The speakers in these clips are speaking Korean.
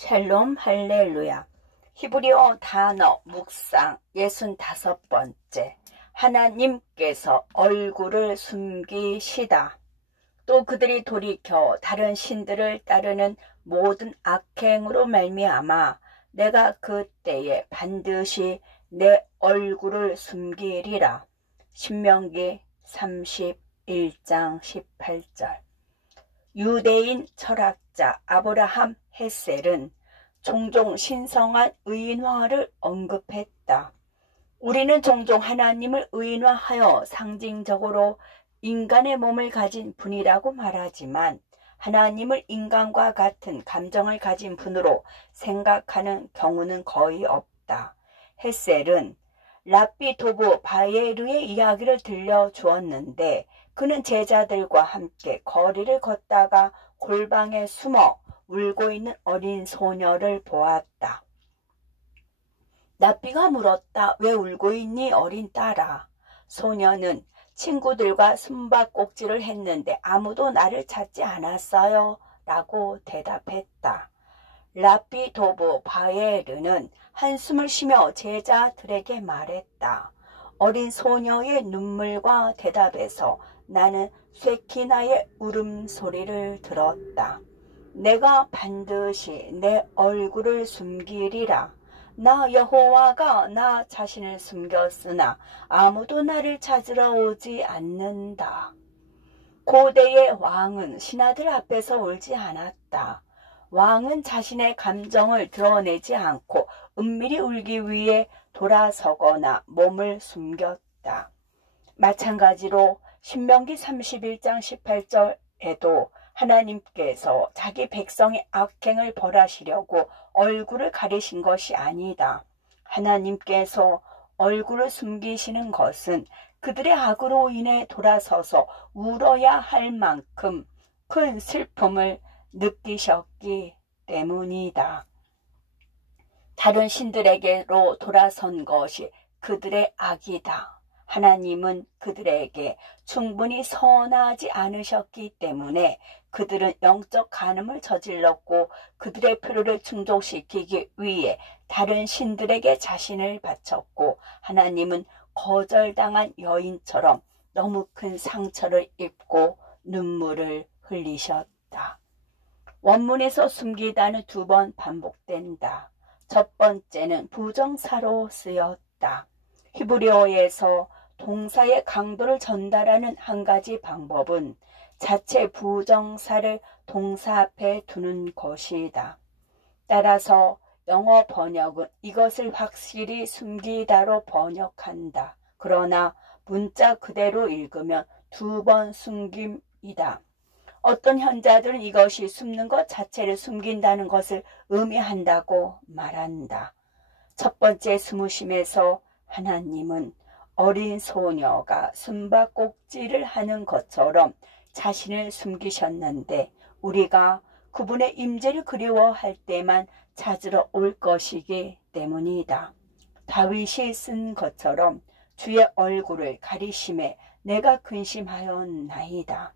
샬롬 할렐루야. 히브리어 단어 묵상 65번째. 하나님께서 얼굴을 숨기시다. 또 그들이 돌이켜 다른 신들을 따르는 모든 악행으로 말미암아 내가 그때에 반드시 내 얼굴을 숨기리라. 신명기 31장 18절. 유대인 철학자 아브라함 헬셀은 종종 신성한 의인화를 언급했다. 우리는 종종 하나님을 의인화하여 상징적으로 인간의 몸을 가진 분이라고 말하지만 하나님을 인간과 같은 감정을 가진 분으로 생각하는 경우는 거의 없다. 헬셀은 랍비 도브 바예르의 이야기를 들려주었는데 그는 제자들과 함께 거리를 걷다가 골방에 숨어 울고 있는 어린 소녀를 보았다. 랍비가 물었다. 왜 울고 있니 어린 딸아? 소녀는 친구들과 숨바꼭질을 했는데 아무도 나를 찾지 않았어요 라고 대답했다. 랍비 도브 바예르는 한숨을 쉬며 제자들에게 말했다. 어린 소녀의 눈물과 대답에서 나는 쇠키나의 울음소리를 들었다. 내가 반드시 내 얼굴을 숨기리라. 나 여호와가 나 자신을 숨겼으나 아무도 나를 찾으러 오지 않는다. 고대의 왕은 신하들 앞에서 울지 않았다. 왕은 자신의 감정을 드러내지 않고 은밀히 울기 위해 돌아서거나 몸을 숨겼다. 마찬가지로 신명기 31장 18절에도 하나님께서 자기 백성의 악행을 벌하시려고 얼굴을 가리신 것이 아니다. 하나님께서 얼굴을 숨기시는 것은 그들의 악으로 인해 돌아서서 울어야 할 만큼 큰 슬픔을 느끼셨기 때문이다. 다른 신들에게로 돌아선 것이 그들의 악이다. 하나님은 그들에게 충분히 선하지 않으셨기 때문에 그들은 영적 간음을 저질렀고 그들의 필요를 충족시키기 위해 다른 신들에게 자신을 바쳤고 하나님은 거절당한 여인처럼 너무 큰 상처를 입고 눈물을 흘리셨다. 원문에서 숨기다는 2번 반복된다. 첫 번째는 부정사로 쓰였다. 히브리어에서 동사의 강도를 전달하는 한 가지 방법은 자체 부정사를 동사 앞에 두는 것이다. 따라서 영어 번역은 이것을 확실히 숨기다로 번역한다. 그러나 문자 그대로 읽으면 2번 숨김이다. 어떤 현자들은 이것이 숨는 것 자체를 숨긴다는 것을 의미한다고 말한다. 첫 번째 숨으심에서 하나님은 어린 소녀가 숨바꼭질을 하는 것처럼 자신을 숨기셨는데 우리가 그분의 임재를 그리워할 때만 찾으러 올 것이기 때문이다. 다윗이 쓴 것처럼 주의 얼굴을 가리심에 내가 근심하였나이다.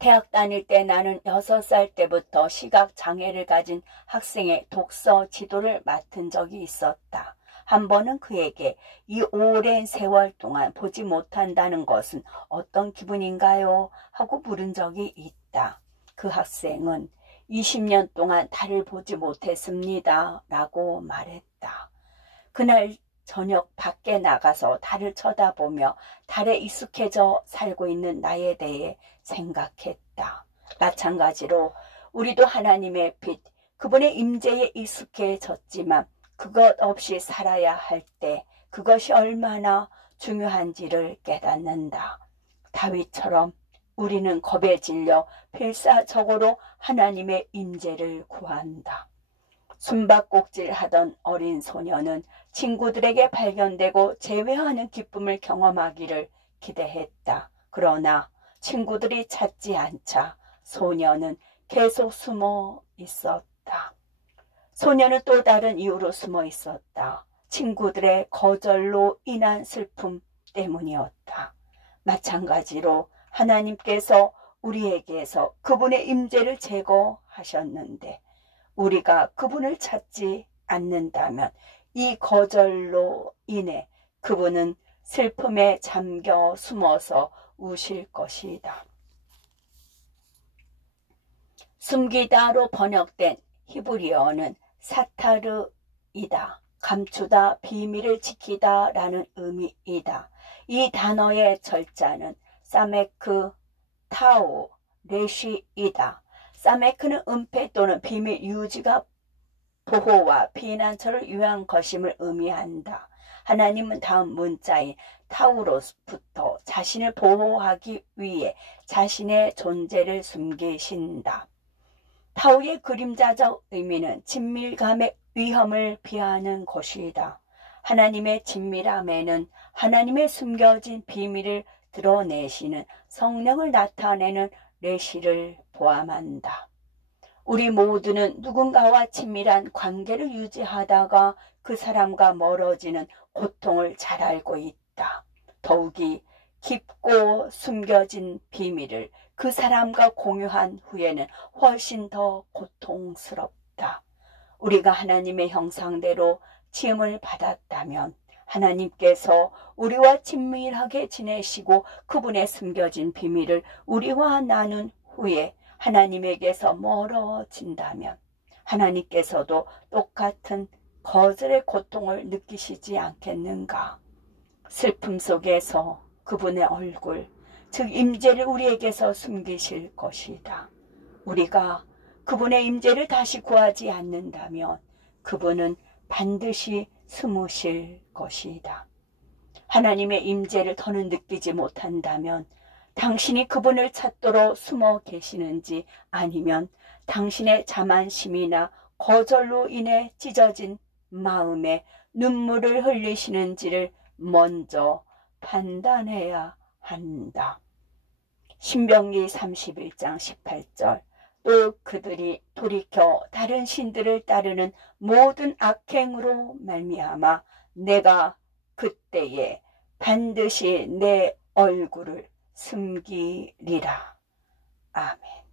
대학 다닐 때 나는 6살 때부터 시각장애를 가진 학생의 독서 지도를 맡은 적이 있었다. 한 번은 그에게 이 오랜 세월 동안 보지 못한다는 것은 어떤 기분인가요? 하고 물은 적이 있다. 그 학생은 20년 동안 달을 보지 못했습니다. 라고 말했다. 그날 저녁 밖에 나가서 달을 쳐다보며 달에 익숙해져 살고 있는 나에 대해 생각했다. 마찬가지로 우리도 하나님의 빛, 그분의 임재에 익숙해졌지만 그것 없이 살아야 할 때 그것이 얼마나 중요한지를 깨닫는다. 다윗처럼 우리는 겁에 질려 필사적으로 하나님의 임재를 구한다. 숨바꼭질 하던 어린 소녀는 친구들에게 발견되고 재회하는 기쁨을 경험하기를 기대했다. 그러나 친구들이 찾지 않자 소녀는 계속 숨어 있었다. 소녀는 또 다른 이유로 숨어 있었다. 친구들의 거절로 인한 슬픔 때문이었다. 마찬가지로 하나님께서 우리에게서 그분의 임재를 제거하셨는데 우리가 그분을 찾지 않는다면 이 거절로 인해 그분은 슬픔에 잠겨 숨어서 우실 것이다. 숨기다로 번역된 히브리어는 사타르이다. 감추다, 비밀을 지키다 라는 의미이다. 이 단어의 절자는 사메크, 타오, 레쉬이다. 사메크는 은폐 또는 비밀 유지가 보호와 피난처를 위한 것임을 의미한다. 하나님은 다음 문자인 타우로부터 자신을 보호하기 위해 자신의 존재를 숨기신다. 타우의 그림자적 의미는 친밀감의 위험을 피하는 것이다. 하나님의 친밀함에는 하나님의 숨겨진 비밀을 드러내시는 성령을 나타내는 레시를 포함한다. 우리 모두는 누군가와 친밀한 관계를 유지하다가 그 사람과 멀어지는 고통을 잘 알고 있다. 더욱이 깊고 숨겨진 비밀을 그 사람과 공유한 후에는 훨씬 더 고통스럽다. 우리가 하나님의 형상대로 지음을 받았다면 하나님께서 우리와 친밀하게 지내시고 그분의 숨겨진 비밀을 우리와 나눈 후에 하나님에게서 멀어진다면 하나님께서도 똑같은 거절의 고통을 느끼시지 않겠는가? 슬픔 속에서 그분의 얼굴, 즉 임재를 우리에게서 숨기실 것이다. 우리가 그분의 임재를 다시 구하지 않는다면 그분은 반드시 숨으실 것이다. 하나님의 임재를 더는 느끼지 못한다면 당신이 그분을 찾도록 숨어 계시는지 아니면 당신의 자만심이나 거절로 인해 찢어진 마음에 눈물을 흘리시는지를 먼저 판단해야 한다. 신명기 31장 18절 또 그들이 돌이켜 다른 신들을 따르는 모든 악행으로 말미암아 내가 그때에 반드시 내 얼굴을 숨기리라. 아멘.